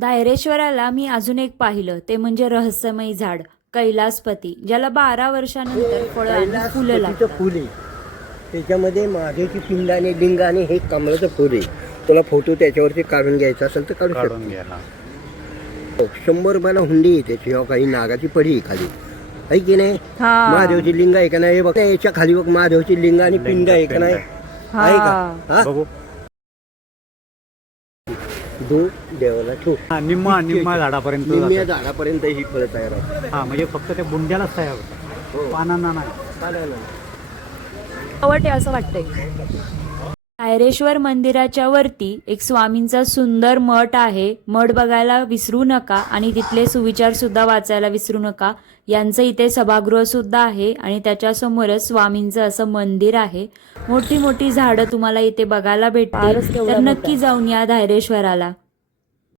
धायरेश्वराला मी अजून एक पाहिलं ते म्हणजे रहस्यमय झाड कैलासपती, ज्याला 12 वर्षानंतर फळं आणि फुलं लागतात. फुल आहे त्याच्यामध्ये महादेवची पिंड आणि लिंग आणि हे कमळाचं फुल आहे. तुला फोटो त्याच्यावरती काढून घ्यायचा असेल तर काढू शकतो. घ्यायला 100 रुपयाला हुंडी आहे त्याची. हो, काही नागाची पडी आहे खाली, आहे की नाही. हा. महादेवची लिंग आहे का नाही हे बघ. याच्या खाली बघ महादेवची लिंग आणि पिंड आहे का नाही, आहे का. हा? बघू. दूध देवाला ठेवू. निम्मा झाडापर्यंत निम्म्या जातं. झाडापर्यंत ही फळं तयार होतात. हा, म्हणजे फक्त त्या बुंड्यालाच तयार होतं, हो. पानांना नाही. चालेल. आवडते असं वाटतंय. धायरेश्वर मंदिराच्या वरती एक स्वामींचा सुंदर मठ आहे. मठ बघायला विसरू नका आणि तिथले सुविचार सुद्धा वाचायला विसरू नका. यांचं इथे सभागृह सुद्धा आहे आणि त्याच्या समोरच स्वामींचं असं मंदिर आहे. मोठी मोठी झाडं तुम्हाला इथे बघायला भेटतील, तर नक्की जाऊन या धायरेश्वराला.